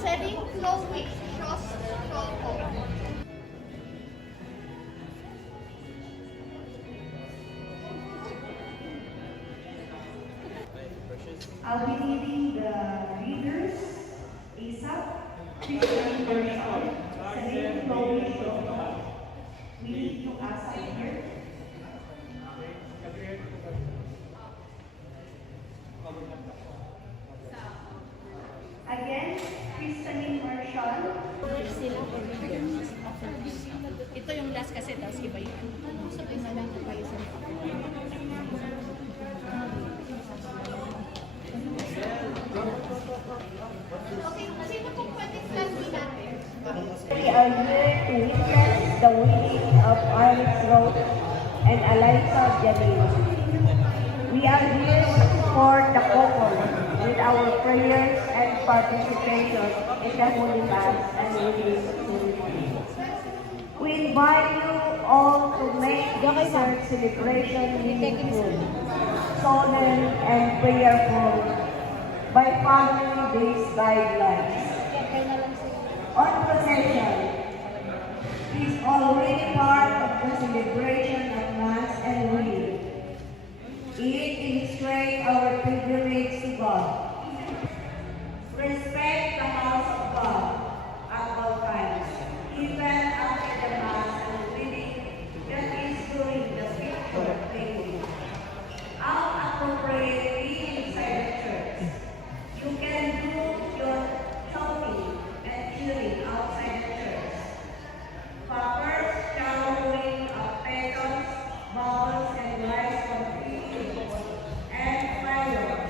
Setting flow with shows flow. I'll be leading the readers, ASAP, Christian version, Celine Chloe Shono. We need you outside here. Again, Christine version. Sila ito yung last kasi, tapos iba yun. Sabi na lang kayo sa Okay, sino pong pwedeng lagi natin? We are here to witness the wedding of Alex Roth and Eliza Janine. We are here to support the couple with our prayers and participation in the Holy Mass and wedding ceremony. We invite you all to make this celebration meaningful, solemn, and prayerful by following these guidelines. On procession is already part of the celebration of Mass and wedding. It illustrates our pilgrimage to God. Respect the house of God at all times, even after the Mass and wedding that is during the picture taking. How appropriate being inside the church. You can do your shopping and chilling outside the church. Poppers, showering of petals, bubbles, and rice from and fireworks.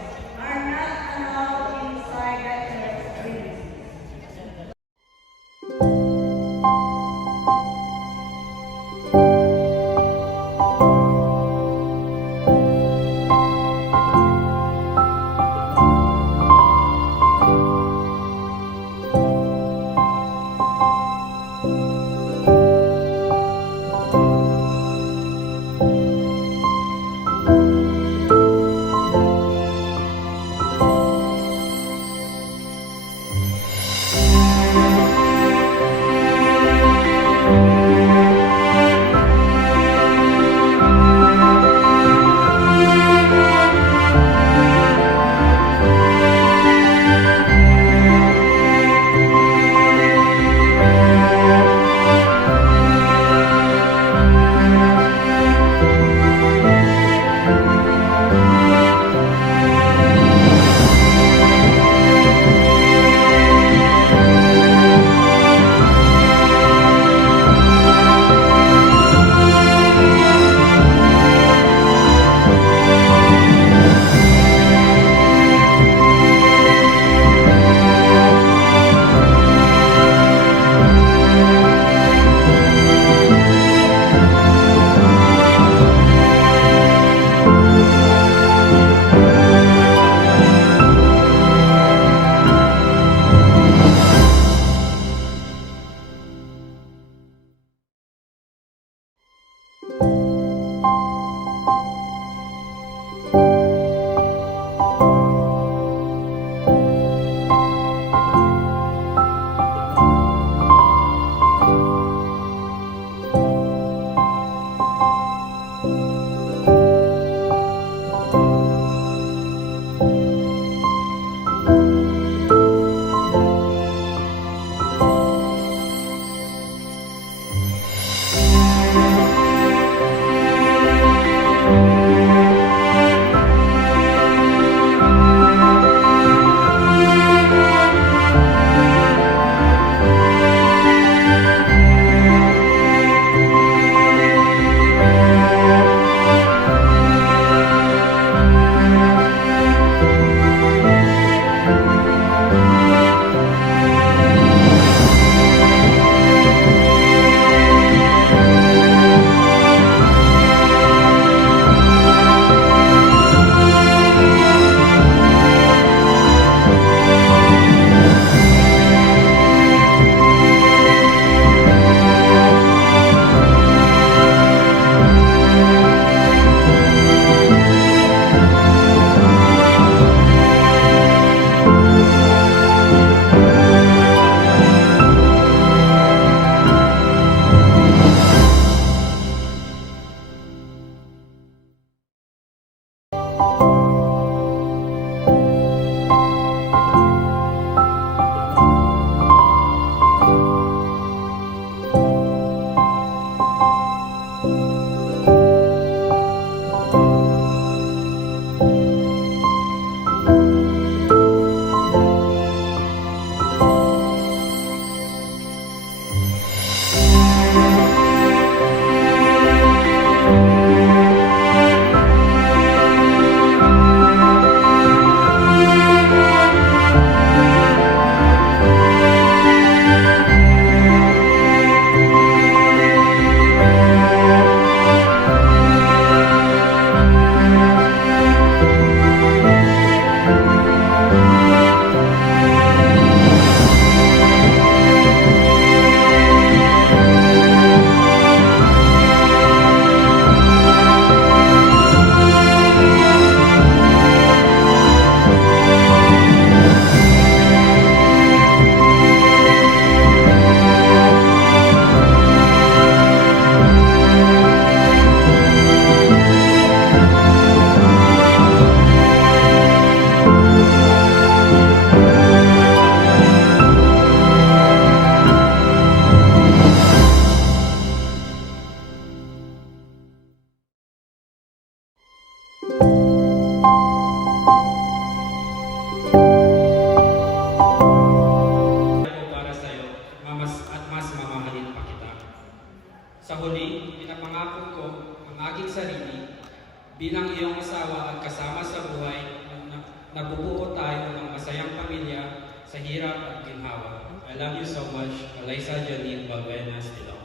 nabubuo tayo ng masayang pamilya sa hirap at ginhawa. I love you so much, Alyssa Janine Balbuena Estilao.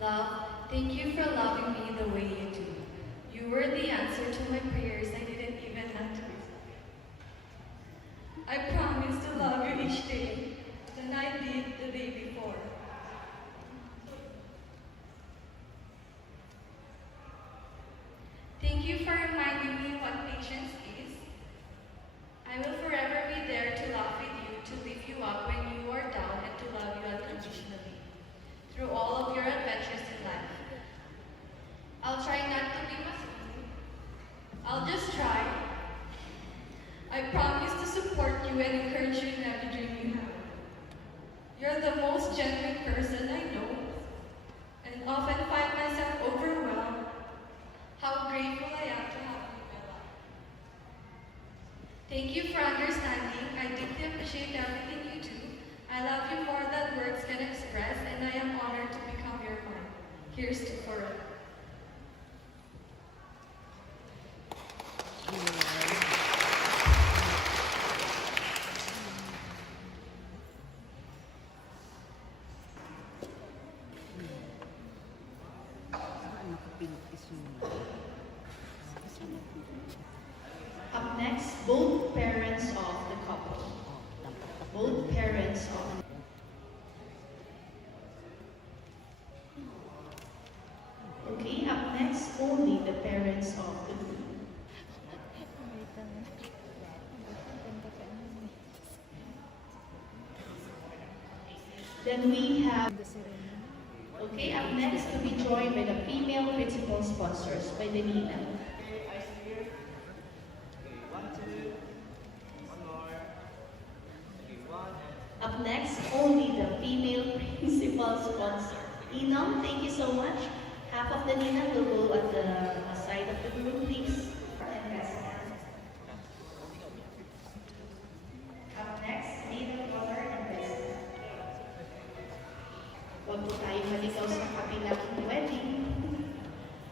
Love, thank you for loving me the way you do. You were the answer to my prayers I didn't even utter. I promise to love you each day than I did the day before. Thank you for reminding me what patience is. I will forever be there to laugh with you, to lift you up when you are down, and to love you unconditionally through all of your adventures in life. I'll try not to be Masumi. I'll just try. I promise to support you and encourage you in every dream you have. You're the most genuine person I know, and often find myself overwhelmed how grateful I am to have you in my life. Thank you for understanding. I deeply appreciate everything you do. I love you more than words can express, and I am honored to become your friend. Here's to forever. Up next, both parents of the couple. Both parents of Okay, up next, only the parents of the groom. Then we have Okay, up next to be joined by the female principal sponsors by the Nina. Up next, only the female principal sponsor. Inam, thank you so much. Half of the Nina will go at the side of the group, please. And best man. Up next, middle brother and best man. Huwag po tayo maligaw sa kabilang wedding.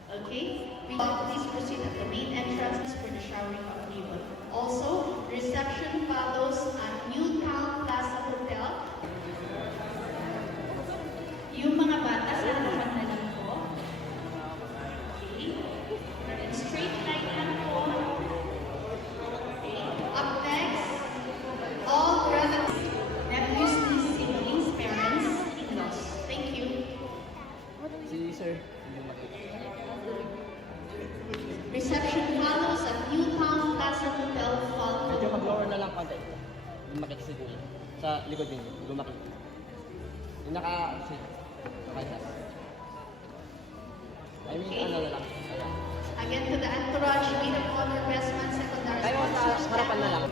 Okay? Please proceed at the main entrance for the showering of ribbon. Also, reception follows at Newtown Plaza Hotel. Yung mga bata sa harapan na lang po. Okay? And straight line lang po. Okay? Up next, all relatives, nephews, nieces, siblings, parents, in-laws. Thank you. Si sir. Reception follows at Newtown Plaza Hotel, Medyo Falcon. mag-lower na lang konti. Lumakit si Kuya. Sa likod ninyo. Lumakit. Yung I mean, Okay. ano na lang. Again to the entourage, meet of honor, best man, secondary Tayo sa sponsors, harapan na lang.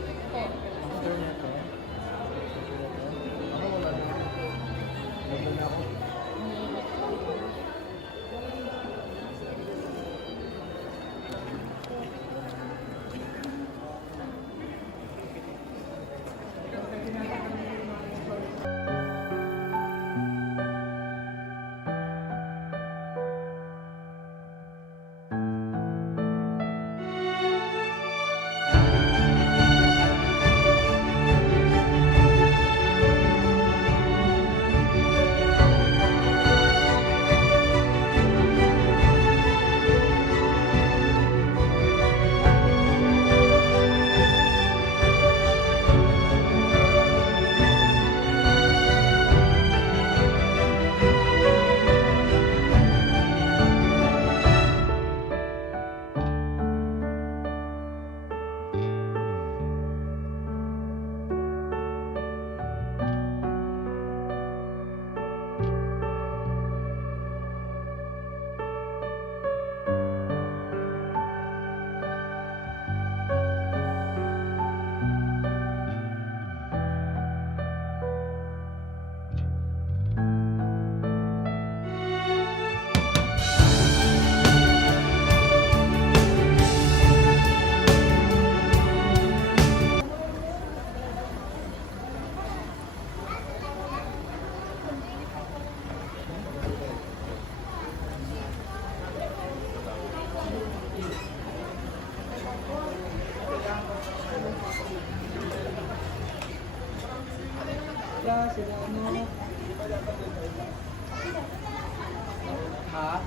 Ha?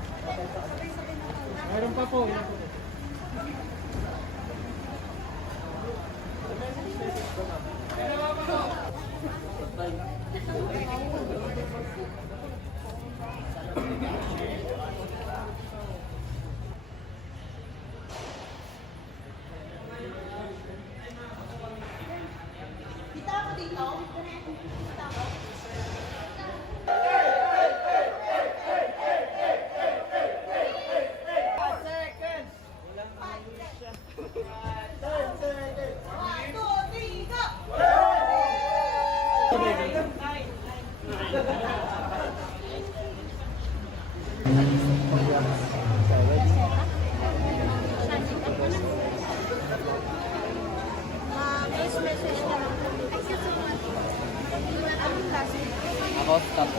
Meron pa po. Dito ako dito. Dito ako. Ako, stop.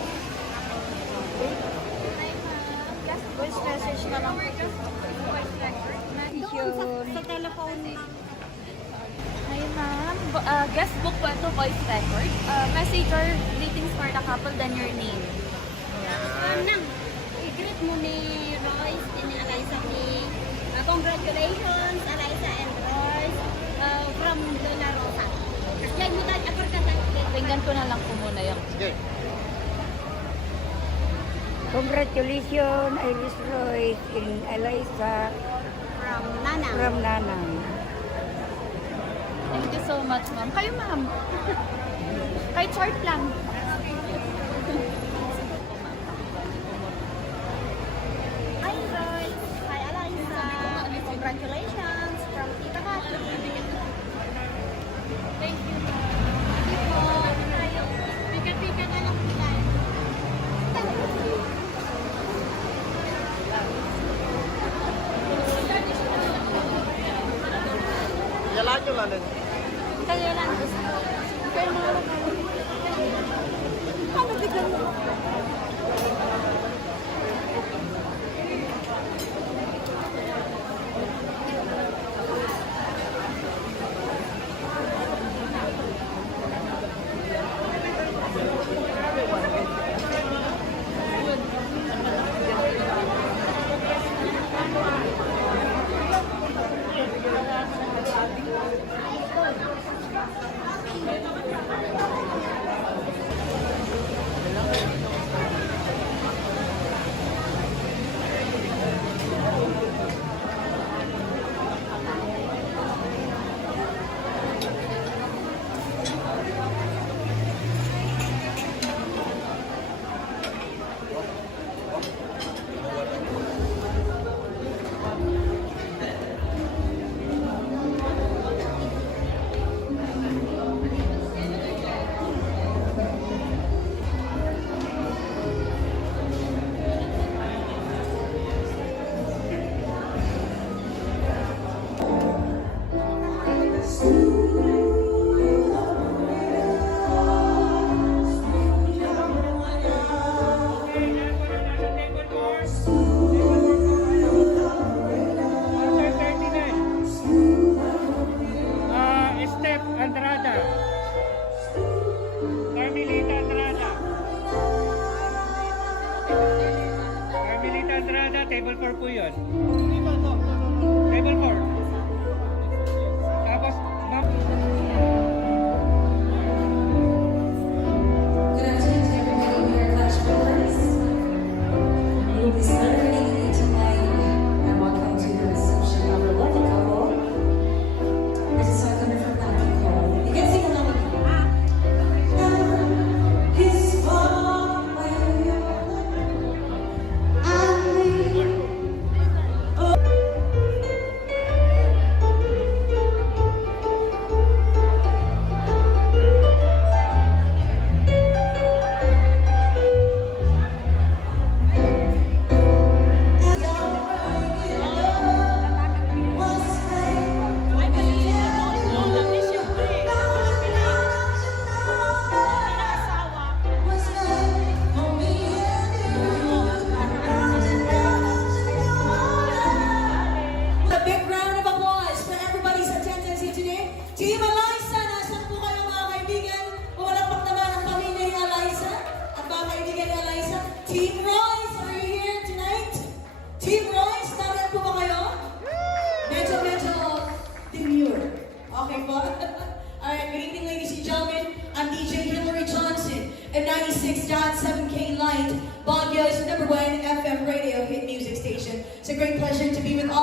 Voice message na lang. Sa telephone. Hi ma'am, guest book po ito, voice record. Message or greetings for the couple, then your name. Nang, i-greet mo ni Royce, ni Eliza ni congratulations, Eliza and Royce, from Lola Rosa. Yan mo tayo, ako ka Tingnan ko na lang po muna yung... Sige. Congratulations, Iris Royce and Eliza From Nana. from Nanang. Thank you so much ma'am. Kayo ma'am. Kahit short lang. Hi Royce, hi Eliza, congratulations from Tita Kat. Thank you. Pika-pika na lang sila. Yalaan nyo lang. Kayo lang. Pero mga ano bigyan mo? Steph Andrada. Carmelita Andrada. Carmelita Andrada, table 4 po yun. Table 4. Tapos, ma'am. Good afternoon to everybody here at Clash Brothers. I will be celebrating you tonight and welcome to the reception of the lovely couple. I just saw coming from that call. You can sing along with me. Love is far away. I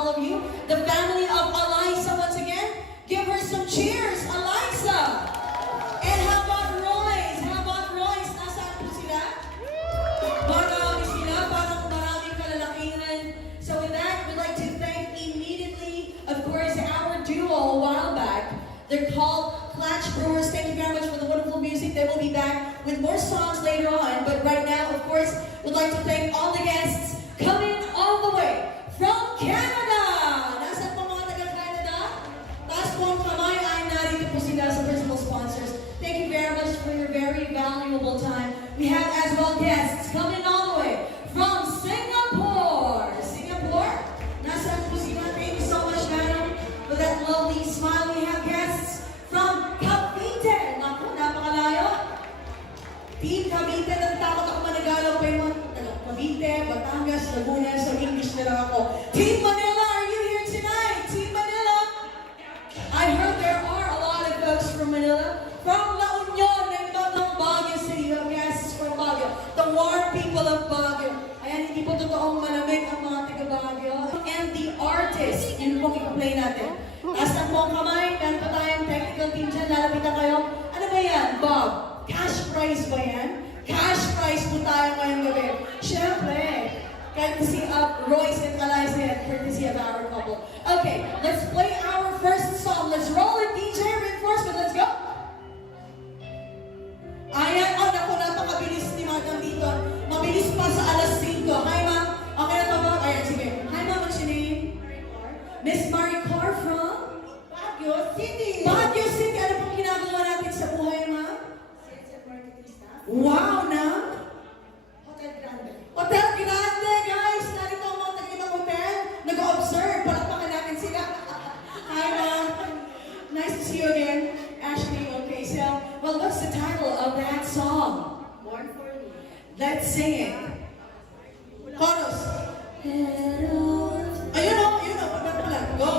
all of you. The family of Eliza once again. Give her some cheers, Eliza! And how about Royce? How about Royce? Nasaan po sila? Marami sila, parang maraming kalalakihan. So with that, we'd like to thank immediately, of course, our duo a while back. They're called Clutch Brewers. Thank you very much for the wonderful music. They will be back with more songs later on. But right now, of course, we'd like to thank all the guests coming all the way from Canada. Nasaan po mga taga-Canada? Taas po ang kamay. Ay, narito po sila sa principal sponsors. Thank you very much for your very valuable time. We have as well guests coming all the way from Singapore. Singapore? Nasaan po sila? Thank you so much, madam, for that lovely smile. We have guests from Cavite. Naku, napakalayo. Team Cavite, natatakot ako managalaw pa yung mga Cavite, Batangas, Laguna, so English na lang ako. Team Manila, are you here tonight? Team Manila? I heard there are a lot of folks from Manila. From La Union, and from Baguio City, we have guests from Baguio. The warm people of Baguio. Ayan, hindi po totoong malamig ang mga taga Baguio. And the artist, yun po i-play natin. Taas na po ang kamay, meron pa tayong technical team dyan, lalapitan kayo. Ano ba yan, Bob? Cash prize ba yan? Cash prize po tayo ngayong gabi. Siyempre, courtesy of Royce and Eliza and courtesy of our couple. Okay, let's play our first song. Let's roll it, DJ Reinforcement. Let's go! Ayan, oh naku, napakabilis ni Madam dito. Mabilis pa sa alas 5. Hi, ma'am. Okay na to ba? Ayan, sige. Hi, ma'am. What's your name? Miss Maricar from? Baguio City. Baguio City. Ano pong ginagawa natin sa buhay, ma'am? Wow, na? Hotel Grande. Hotel Grande, guys! Narito ang mga taga-ibang hotel. Nag-observe. Palakpakan natin sila. Hi, ma'am. Nice to see you again. Ashley, okay, so, well, what's the title of that song? Born for me. Let's sing it. Chorus. Ayun o, pala. Go.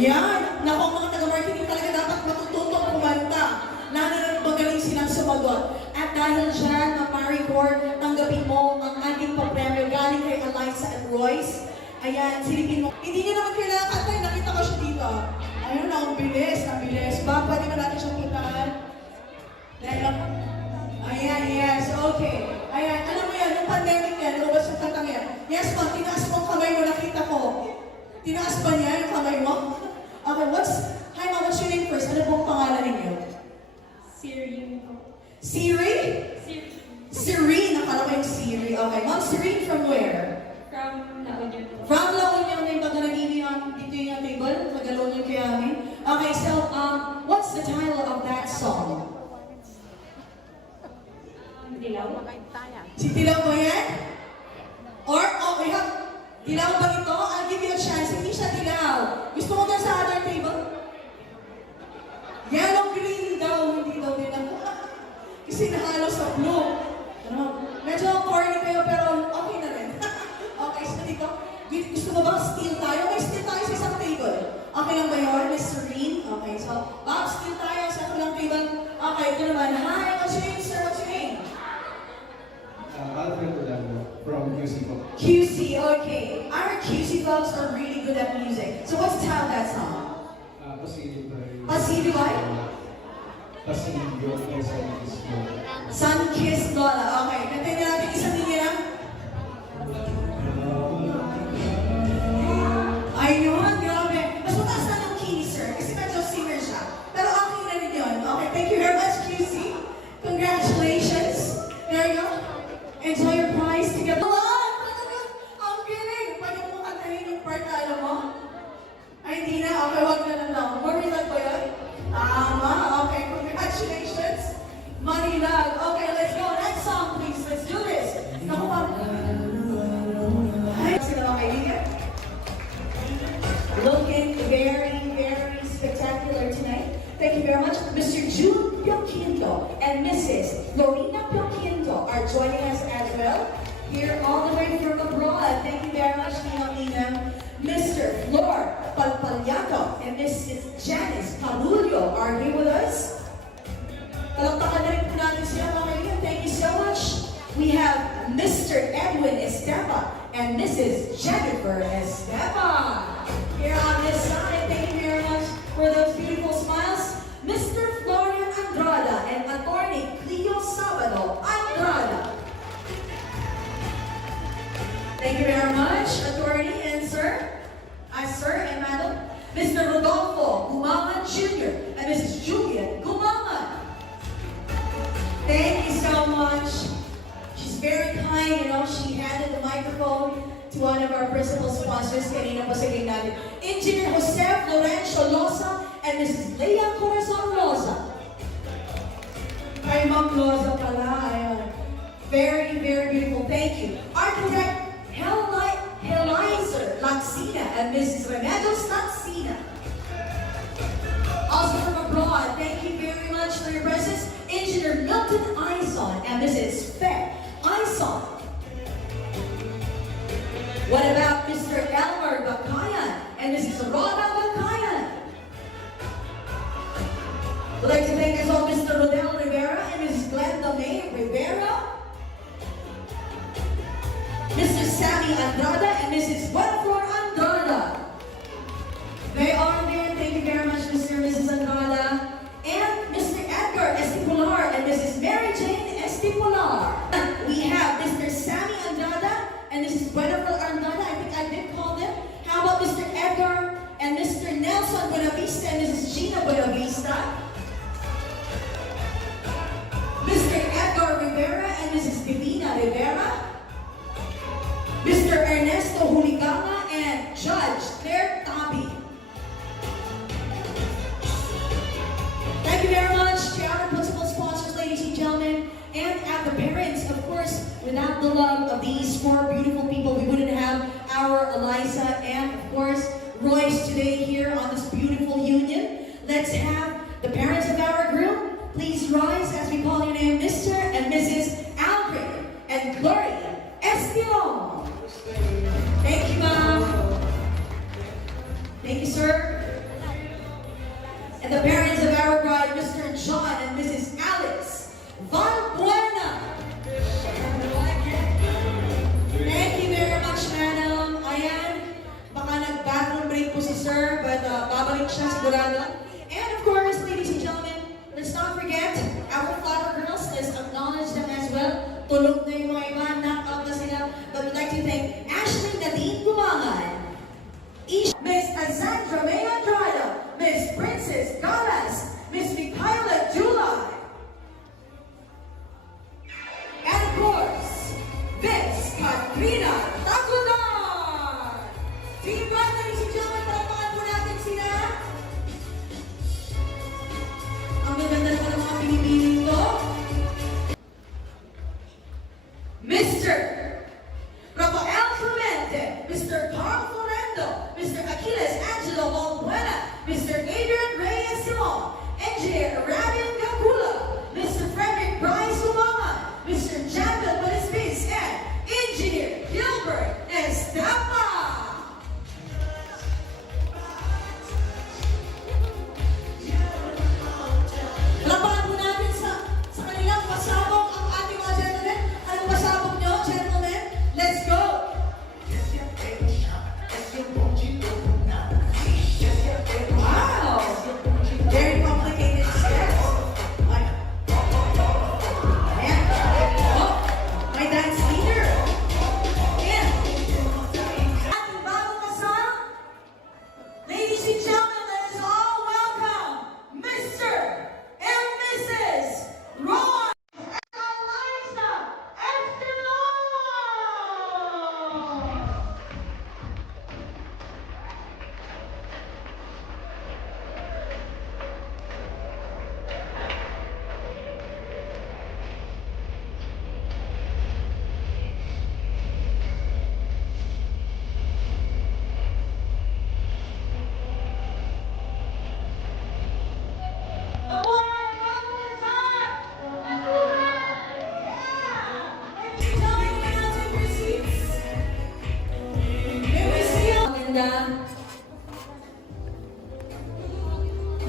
Yan! Naku, mga taga-marketing talaga dapat matututong kumanta. Lalo na magaling silang sumagot. At dahil dyan, Maricore, tanggapin mo ang ating papremyo galing kay Eliza and Royce. Ayan, silipin mo. Hindi niyo naman kailangan kantay, nakita ko siya dito. Ayun na, ang bilis. Ba, pwede ba natin siyang puntahan? Dahil ako. Ayan, yes, okay. Ayan, alam mo yan, yung pandemic yan, lumabas yung kantang yan. Yes, ma'am, tinaas mo ang kamay mo, nakita ko. Tinaas ba niya yung kamay mo? Okay, hi ma'am, what's your name first? Ano pong pangalan ninyo? Siri. Siri? Siri, nakala ko yung Siri. Okay, ma'am, Siri from where? From La Union. From La Union, may pagkanagini dito yung table, magalaw niyo kay amin. Okay, so, what's the title of that song? Dilaw. Si Tilaw ba yan? Or, we have, Tilaw ba ito? I'll give you a chance. Hindi siya Tilaw. Gusto mo na sa other table? Yellow green daw, hindi daw din ako. Kasi nahalo sa blue. Ano? Medyo corny kayo pero okay na rin. Okay, so dito, gusto mo ba steal tayo? May steal tayo sa isang table. Okay lang ba yun, Miss Serene? Okay, so, Bob, steal tayo sa kalang table. Okay, ito naman. Hi, what's your name, sir? What's your name? Alfred Odano from QC po. QC, okay. Our QC folks are really good at music. So what's the title of that song? Pasilyo ba? Pasilyo po sa Kismo. Sun-Kissed Lola. Okay, kantayin na natin isang linya lang. Ayun, grabe. Mas mataas na ng key, sir. Kasi medyo singer siya. Pero okay na rin yun. Okay, thank you very much, QC. Congratulations. There you go. Enjoy your prize together. Ang galing! Pwede mo kantahin yung part na alam mo? Ay, hindi na. Okay, wag na lang. Marilag ba yun? Tama. Okay, congratulations. Marilag. Okay, let's go. Next song, please. Let's do this. Naku, ma'am. Ay, sila mga kaibigan. Looking very, very spectacular tonight. Thank you very much. Mr. June Pioquinto and Mrs. Lorena Pioquinto are joining us as well. Here all the way from abroad. Thank you very much, Nina. Mr. Flor Palpaliato and Mrs. Janice Carullo are here with us. Palakpakan na rin po natin sila mga kaibigan. and Mrs. Jennifer Esteban. Here on this side, thank you very much for those beautiful smiles. Mr. Florian Andrada and Attorney Cleo Sabado Andrada. Thank you very much, Attorney and Sir. Sir and Madam. Mr. Rodolfo Gumaman Jr. and Mrs. Juliet Gumaman. Thank you so much. She's very kind, she handed the microphone to one of our principal sponsors kanina po sa game natin. Engineer Jose Florencio Loza and Mrs. Leia Corazon Loza. Ay, Ma'am Loza pala. Ayan. Very, very beautiful. Thank you. Architect Helizer Laxina and Mrs. Remedios Laxina. Also from abroad, thank you very much for your presence. Engineer Milton Ison and Mrs. Fe Ison. What about Mr. Elmer Bakayan and Mrs. Rhoda Bakayan? We'd like to thank as well Mr. Rodel Rivera and Mrs. Glenda May Rivera. Mr. Sammy Andrada and Mrs. Winflor Andrada. They are there. Thank you very much, Mr. and Mrs. Andrada. And Mr. Edgar Estipular and Mrs. Mary Jane Estipular. We have Mr. Sammy Andrada and Mrs. Winflor Andrada. I think I did call them. How about Mr. Edgar and Mr. Nelson Buenavista and Mrs. Gina Buenavista? Mr. Edgar Rivera and Mrs. Divina Rivera. Mr. Ernesto Huligama and Judge Claire Tabi. Thank you very much to our principal sponsors, ladies and gentlemen, and at the parents. Of course, without the love of these four beautiful people, we wouldn't have our Eliza and, of course, Royce today here on this beautiful union. Let's have the parents of our group please rise as we call your name, Mr. and Mrs. Aldrin and Gloria Estilon. Thank you, Mom. Thank you, sir. And the parents of our bride, Mr. John and Mrs. Alice Valbuena. Thank you very much, madam. Ayan, baka nag-bathroom break po si sir, but babalik siya sigurado. And of course, ladies and gentlemen, let's not forget our flower girls. Let's acknowledge them as well. Tulog na yung mga iba, knock out na sila. But we'd like to thank Ashley Nadine Gumangan, Miss Alexandra May Andrada, Miss Princess Garas, Miss Michaela July, and of course, Miss Katrina Tagudan. Team 1, ladies and gentlemen, palakpakan po natin sila. Ang gaganda po ng mga pinipiling to. Mr. Rafael Clemente, Mr. Carl Florendo, Mr. Aquiles Angelo Valbuena, Mr. Adrian Reyes Simon, Engineer Rabin Gagula, Mr. Frederick Bryce Umama, Mr. Jamil Malispis, and Engineer Gilbert Estapa. Lapangan po natin sa kanilang pasabog ang ating mga gentlemen. Anong pasabog nyo, gentlemen? Let's go! Wow! Very complicated steps. Ayan. Oh, my dance leader. Ayan. Ating bagong kasal. Ladies and gentlemen, let us all welcome Mr. and Mrs. Ron and Eliza Estelon.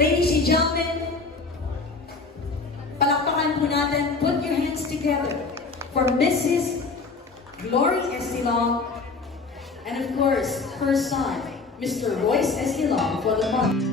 Ladies and gentlemen, palakpakan po natin, put your hands together for Mrs. Glory Estilon And of course, her son, Mr. Royce Estilon, for the month.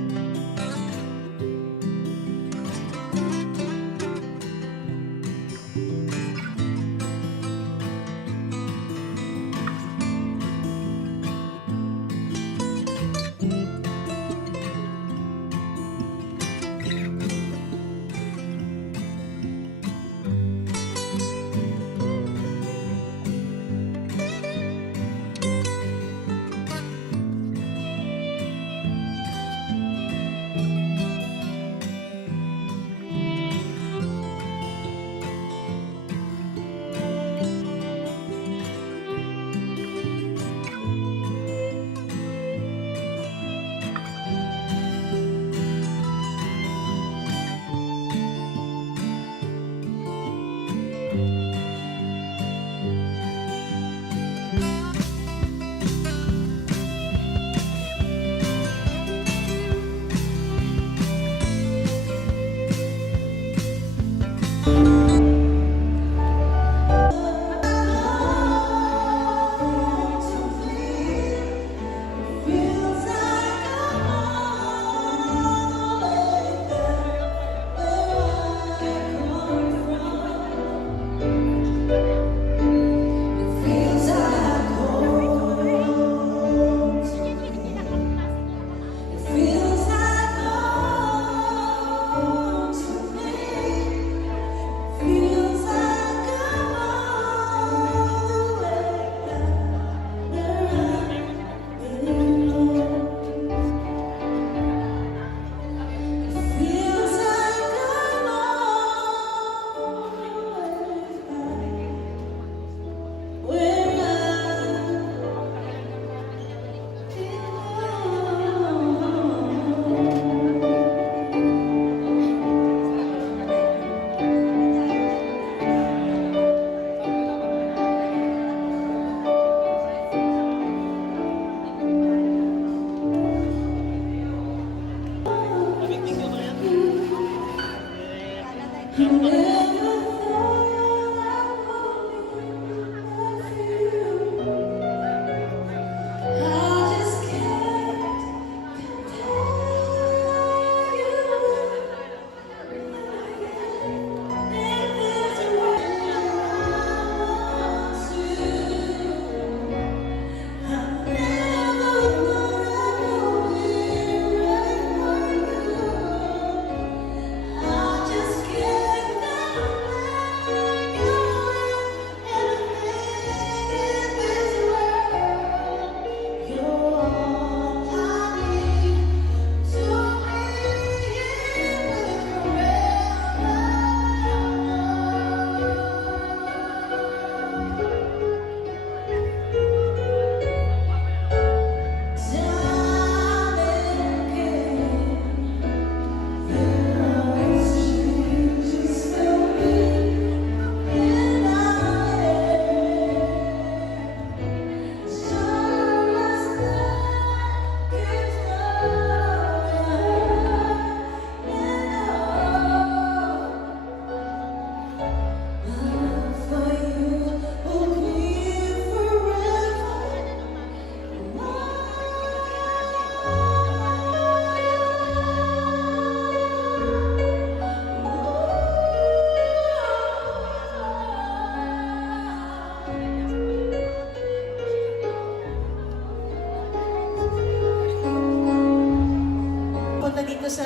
Dito sa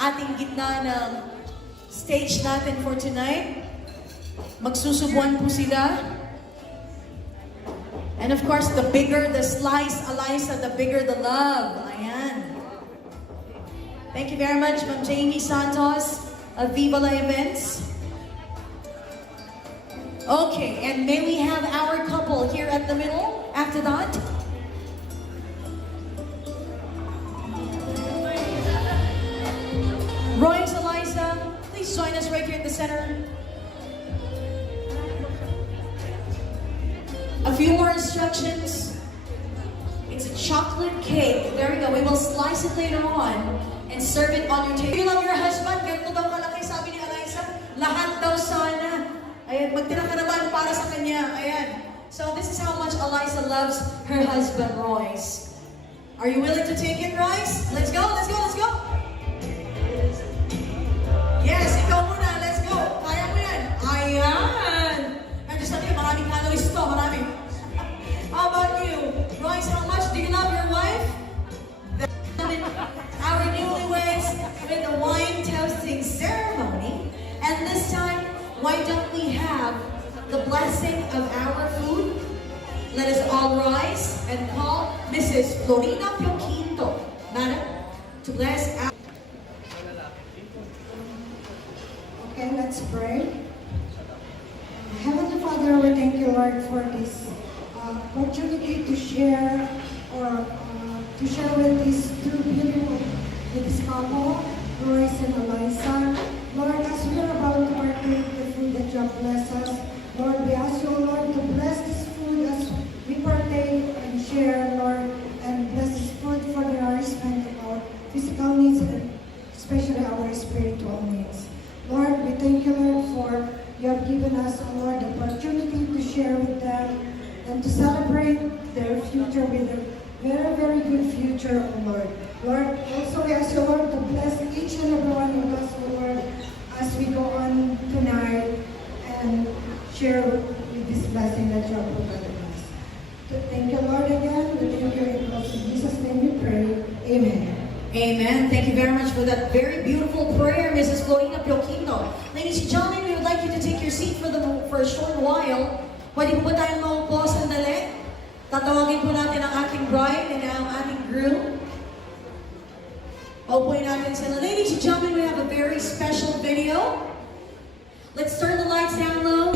ating gitna ng stage natin for tonight. Magsusubuan po sila. And of course, the bigger the slice, Eliza, the bigger the love. Ayan. Thank you very much, Ma'am Jamie Santos of Viva La Events. Okay, and may we have our couple here at the middle after that? Royce, Eliza, please join us right here at the center. A few more instructions. It's a chocolate cake. There we go. We will slice it later on and serve it on your table. If you love your husband, ganito daw kalaki, sabi ni Eliza. Lahat daw sana. Ayan, magtira ka naman para sa kanya. Ayan. So this is how much Eliza loves her husband, Royce. Are you willing to take it, Royce? Let's go, let's go, let's go! Yes, ikaw muna, let's go! Kaya mo yan! Ayan! I'm just telling you, maraming calories to, maraming. How about you? Royce, how much do you love your wife? Our newlyweds with the wine toasting ceremony. And this time, why don't we have the blessing of our food? Let us all rise and call Mrs. Florina Pioquinto, Madam, to bless our... Okay, let's pray. Heavenly Father, we thank you, Lord, for this opportunity to share with these two beautiful, with this couple, Royce and Eliza. Lord, as we are about to partake the food that you have blessed us, Lord, we ask you, Lord, to bless this food as we partake and share, Lord, and bless this food for the nourishment of our physical needs and especially our spiritual needs. Lord, we thank you, Lord, for you have given us, Lord, the opportunity to share with them and to celebrate their future with a very, very good future, oh Lord. Lord, also we ask you, Lord, to bless each and every one of us, oh Lord, as we go on tonight and share with this blessing that you have provided us. Thank you, Lord, again. We thank you in Jesus' name we pray. Amen. Amen. Thank you very much for that very beautiful prayer, Mrs. Florina Pioquinto. Ladies and gentlemen, we would like you to take your seat for a short while. Pwede po ba tayong maupo sandali? Tatawagin po natin ang ating bride and ang ating groom. Paupuin natin sila. Ladies and gentlemen, we have a very special video. Let's turn the lights down low.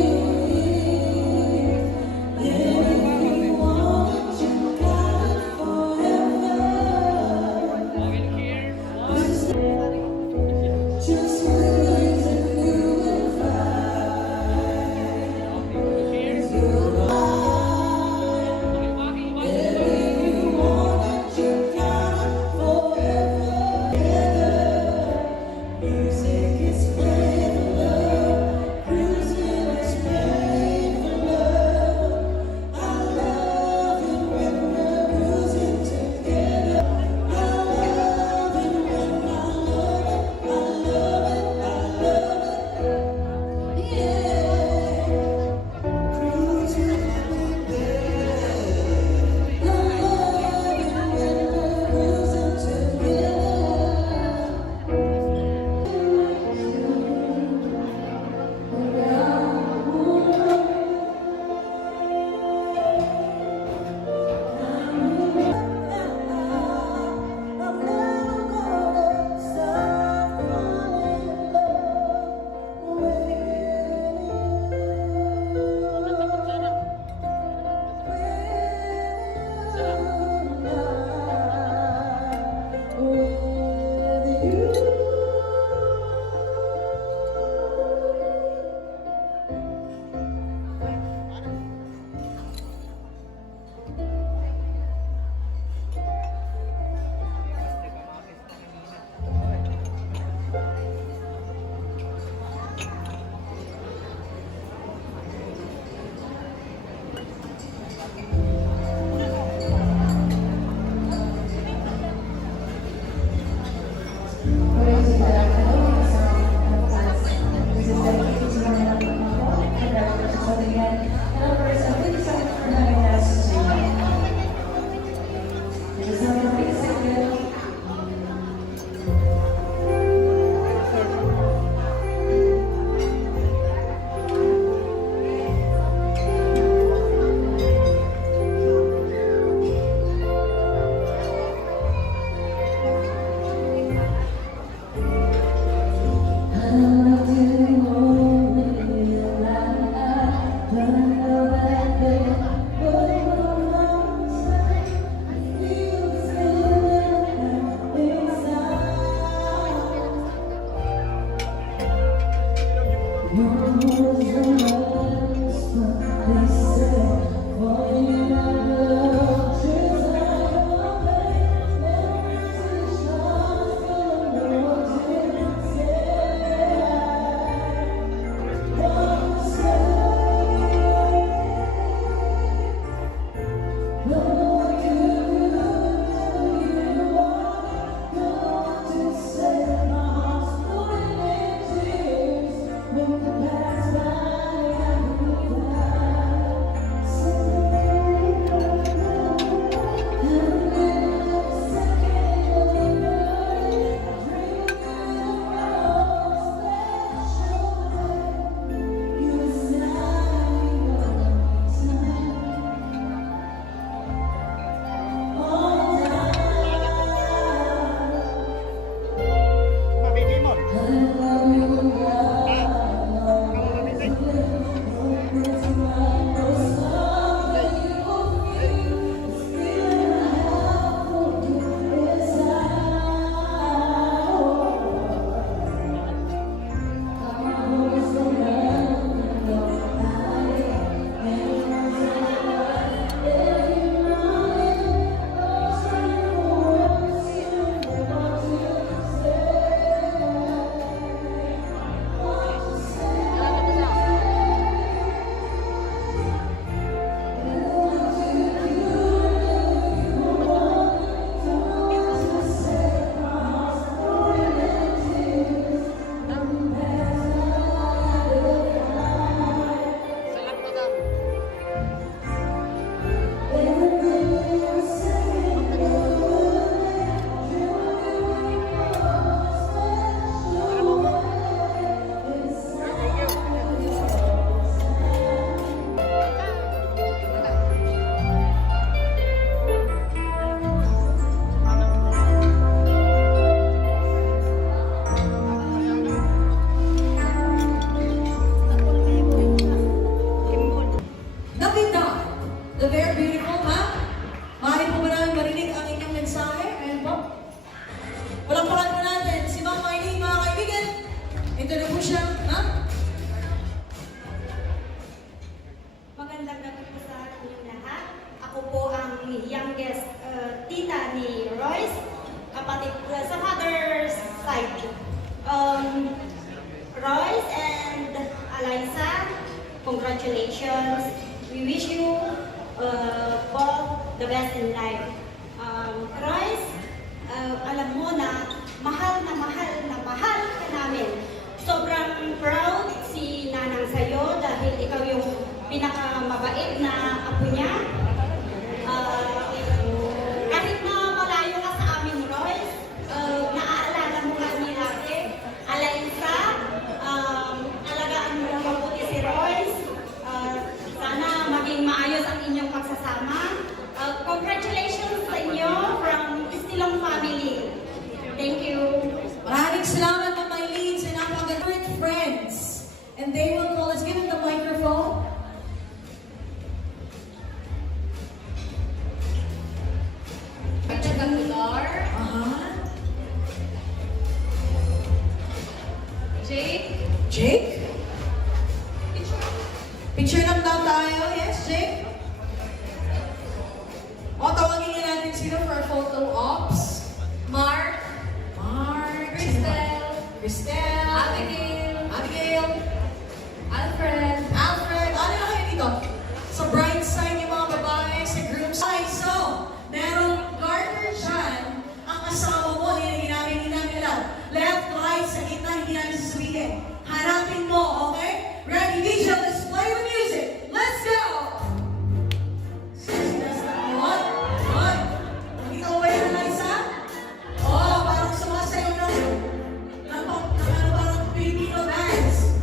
congratulations. We wish you both the best in life. Royce, alam mo na mahal ka namin. Sobrang proud si Nanang sa'yo dahil ikaw yung pinakamabait na apo niya. Kahit na malayo ka sa amin, Royce, naaalala mo kami lagi. Alaysa, alagaan mo lang mabuti si Royce. Sana maging maayos ang inyong pagsasama. Congratulations sa inyo from Istilong family. Thank you. Maraming salamat po, my leads and our good friends. And they will call us. Give them the microphone. Jake. Jake? Picture lang daw tayo. Yes, Jake? O, tawagin nga natin sila for photo ops. Mark. Cristel. Cristel. Abigail. Alfred. Ano na kayo dito? Sa bright side yung mga babae, sa groom side. So, merong garter dyan. Ang asawa mo, ginamit nila. Left, right, sa gitna, hindi namin sasabihin. Hanapin mo, okay? Ready, DJ, let's play the music. Let's go! What? Nakita mo ba yan, Liza? Oh, parang sumasayaw na. Parang Filipino dance.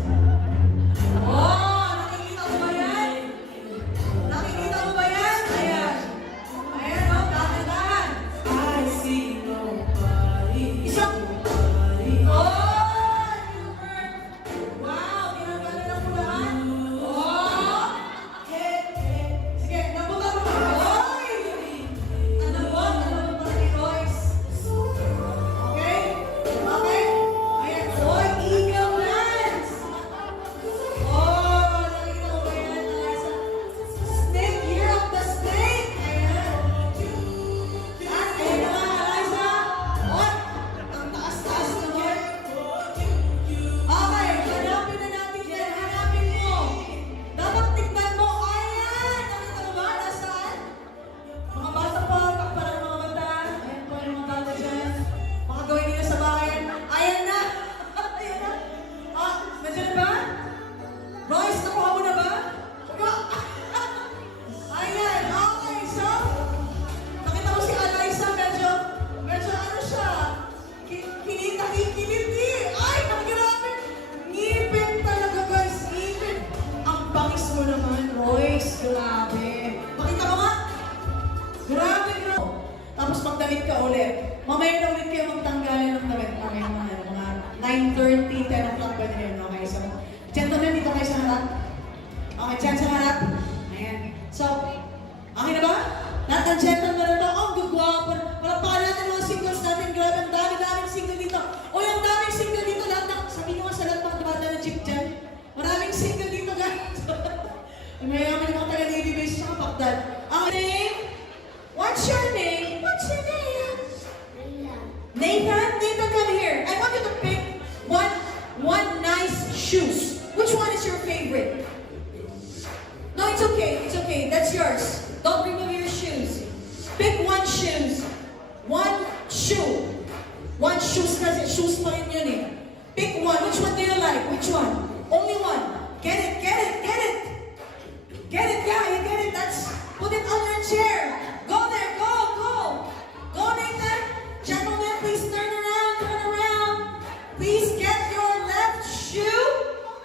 Oh, nakikita mo ba yan? Nakikita mo ba yan? Ayan. Ayan, oh, dahan-dahan. I see nobody. Isang. Oh, you heard. Wow, ginagana na po lahat. Oh. Sige, nabuka mo. Oy! Ano ba ni Royce? Okay? Ayan, oy, eagle dance. Oh, nakikita mo ba yan, Eliza? Snake, year of the snake. Ayan. Ayan na, Eliza. Oh, ang taas-taas naman. Okay, hanapin na natin yan. Hanapin mo. Dapat tignan mo. Ayan! Nakita mo ba? Nasaan? Mga bata pa, para ng mga bata. Ayan po yung mga bata dyan. Mga gawin nila sa bayan. Ayan na! Ayan na! Ah, nandiyan ba? Royce, nakuha mo na ba? Ayan, okay. So, nakita mo si Eliza, medyo ano siya? Kinikiliti. Ay, grabe! Ngipin talaga, guys. Ngipin. Ang bangis mo naman, Royce. Grabe. Makita mo nga? Grabe. Tapos magdamit ka ulit. Mamaya na ulit kayo magtanggalin ng damit. Okay, mga 9:30, 10 o'clock ba na yun? Okay, so, gentlemen, dito kayo sa harap. Okay, dyan sa harap. Ayan. So, okay na ba? Lahat ng gentlemen na to, ang gugwapo. Palakpakan natin mga singles natin. Grabe, ang daming single dito. O, yung daming single dito, lahat ng, sabi nyo nga sa lahat mga dumata na jeep dyan. Maraming single dito, guys. Mayaman yung mga taga-Navy base sa kapakdan. Ang name? What's your name? Nathan? Nathan, come here. I want you to pick one nice shoes. Which one is your favorite? No, it's okay. It's okay. That's yours. Don't remove your shoes. Pick one shoes. One shoe. One shoes kasi shoes pa rin yun eh. Pick one. Which one do you like? Which one? Only one. Get it. Get it. Yeah, you get it. Put it on your chair. Go there. Go. Go, Nathan. Gentlemen, please turn around. Please get your left shoe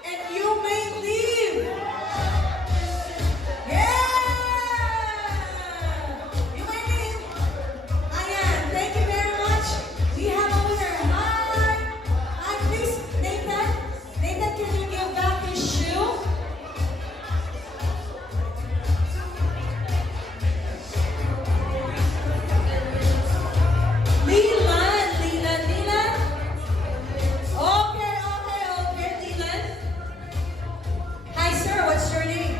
and you may leave. Yeah! You may leave. Ayan, thank you very much. We have a winner. Hi, please, Nathan. Nathan, can you give back his shoe? Leland. Okay, Leland. Hi, sir. What's your name?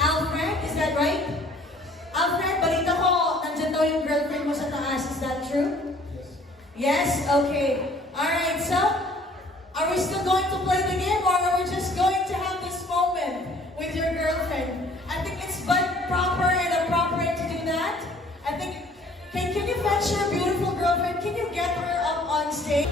Alfred, is that right? Alfred, balita ko, nandyan daw yung girlfriend mo sa taas. Is that true? Yes? Okay. Alright, so, are we still going to play the game or are we just going to have the that's your beautiful girlfriend. Can you get her up on stage?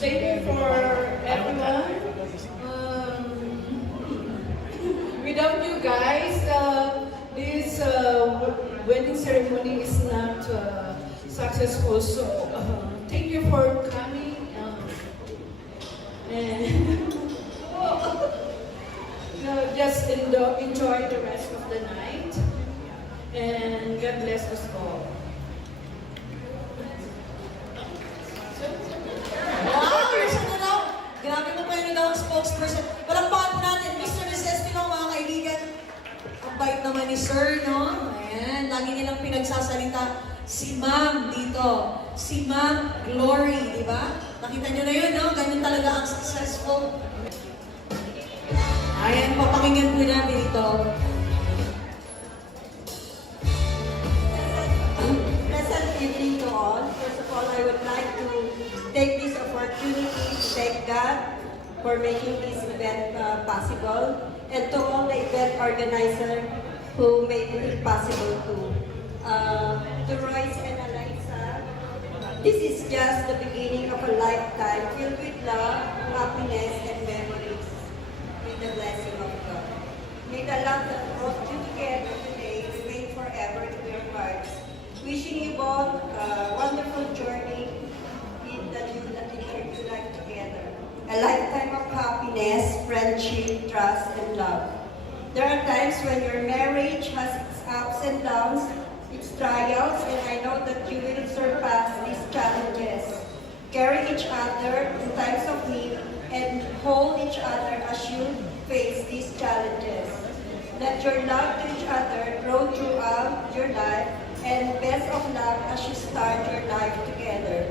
Thank you for everyone. Without you guys, this wedding ceremony is not successful. So thank you for coming and just enjoy the rest of the night. And God bless us all. Wow, you're so good out. Grabe mo pa yun daw ang spokesperson. Palakpakan po natin, Mr. and Mrs. Espino, mga kaibigan. Ang bait naman ni Sir, no? Ayan, lagi nilang pinagsasalita. Si Ma'am dito. Si Ma'am Glory, di ba? Nakita niyo na yun, no? Ganyan talaga ang successful. Ayan, papakinggan po natin ito. Pleasant evening to all. First of all, I would like to take this opportunity to thank God for making this event possible, and to all the event organizers who made it possible too. To Royce and Eliza, this is just the beginning of a lifetime filled with love, happiness, and memories with the blessing of God. May the love that brought you together today remain forever in your hearts. Wishing you both a wonderful journey in the new life together. A lifetime of happiness, friendship, trust, and love. There are times when your marriage has its ups and downs, its trials, and I know that you will surpass these challenges. Carry each other in times of need and hold each other as you face these challenges. Let your love to each other grow throughout your life, and best of luck as you start your life together.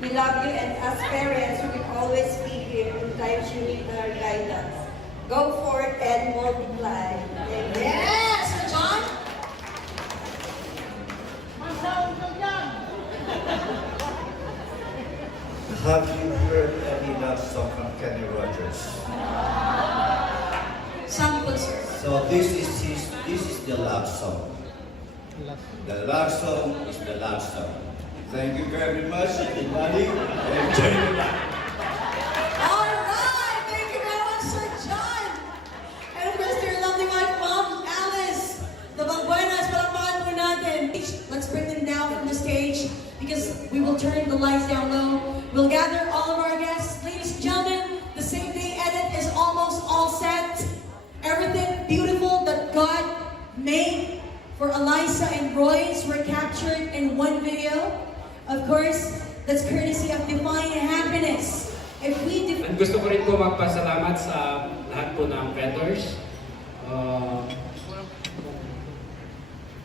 We love you, and as parents, we will always be here in times you need our guidance. Go forth and multiply. Thank you. Yes, Sir John? Have you heard any love song from Kenny Rogers? Sample, sir. So this is the love song. The love song is the love song. Thank you very much, everybody. Enjoy the night. Alright! Thank you very much, Sir John! And of course, their lovely wife, Mom Alice. The Bagbuenas, palakpakan po natin. Let's bring them down from the stage because we will turn the lights down low. We'll gather all of our guests. Ladies and gentlemen, the same day edit is almost all set. Everything beautiful that God made for Eliza and Royce were captured in one video. Of course, that's courtesy of Divine Happiness. If we And gusto ko rin po magpasalamat sa lahat po ng vendors.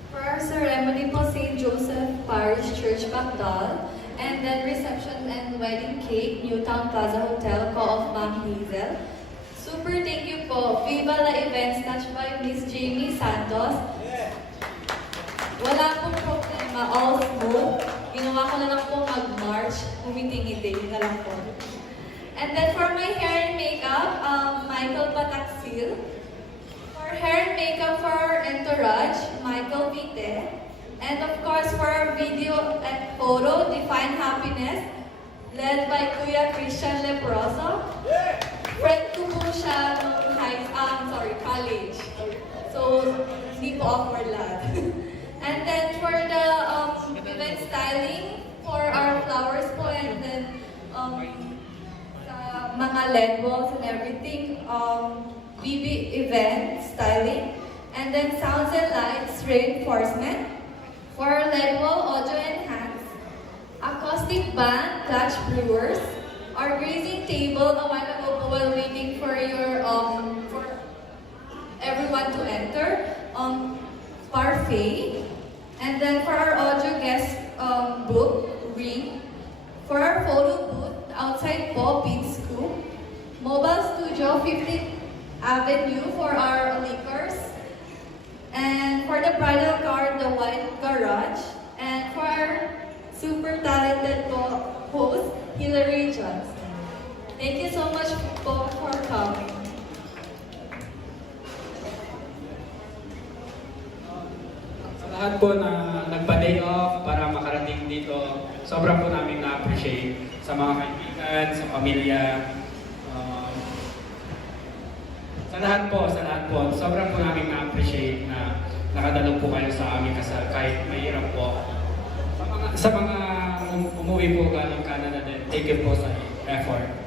For our ceremony po, St. Joseph Parish Church, Bagdal, and then reception and wedding cake, Newtown Plaza Hotel, Co-op Ma'am Hazel. Super thank you po, Viva La Events, touched by Miss Jamie Santos. Wala pong problema, all smooth. Ginawa ko na lang po mag-march, umiti-ngiti, yun na lang po. And then for my hair and makeup, Michael Pataksil. For hair and makeup for our entourage, Michael Vite. And of course, for our video and photo, Define Happiness, led by Kuya Christian Leproso. Friend ko po siya nung college. So, hindi po awkward lahat. And then for the event styling, for our flowers po, and then sa mga LED walls and everything, BB event styling, and then sounds and lights reinforcement. For our LED wall, audio enhance, acoustic band, Clutch Brewers, our grazing table a while ago po while waiting for your for everyone to enter, parfait, and then for our audio guest book, ring, For our photo booth, outside po, Beat Scoop. Mobile Studio, 15th Avenue for our liquors. And for the bridal car, the White Garage. And for our super talented host, Hillary Johnson. Thank you so much po for coming. Sa lahat po na nagpa-day off para makarating dito, sobrang po namin na-appreciate sa mga kaibigan, sa pamilya. Sa lahat po, sobrang po namin na-appreciate na nakadalo po kayo sa aming kasal kahit mahirap po. Sa mga umuwi po galing Canada din, thank you po sa effort.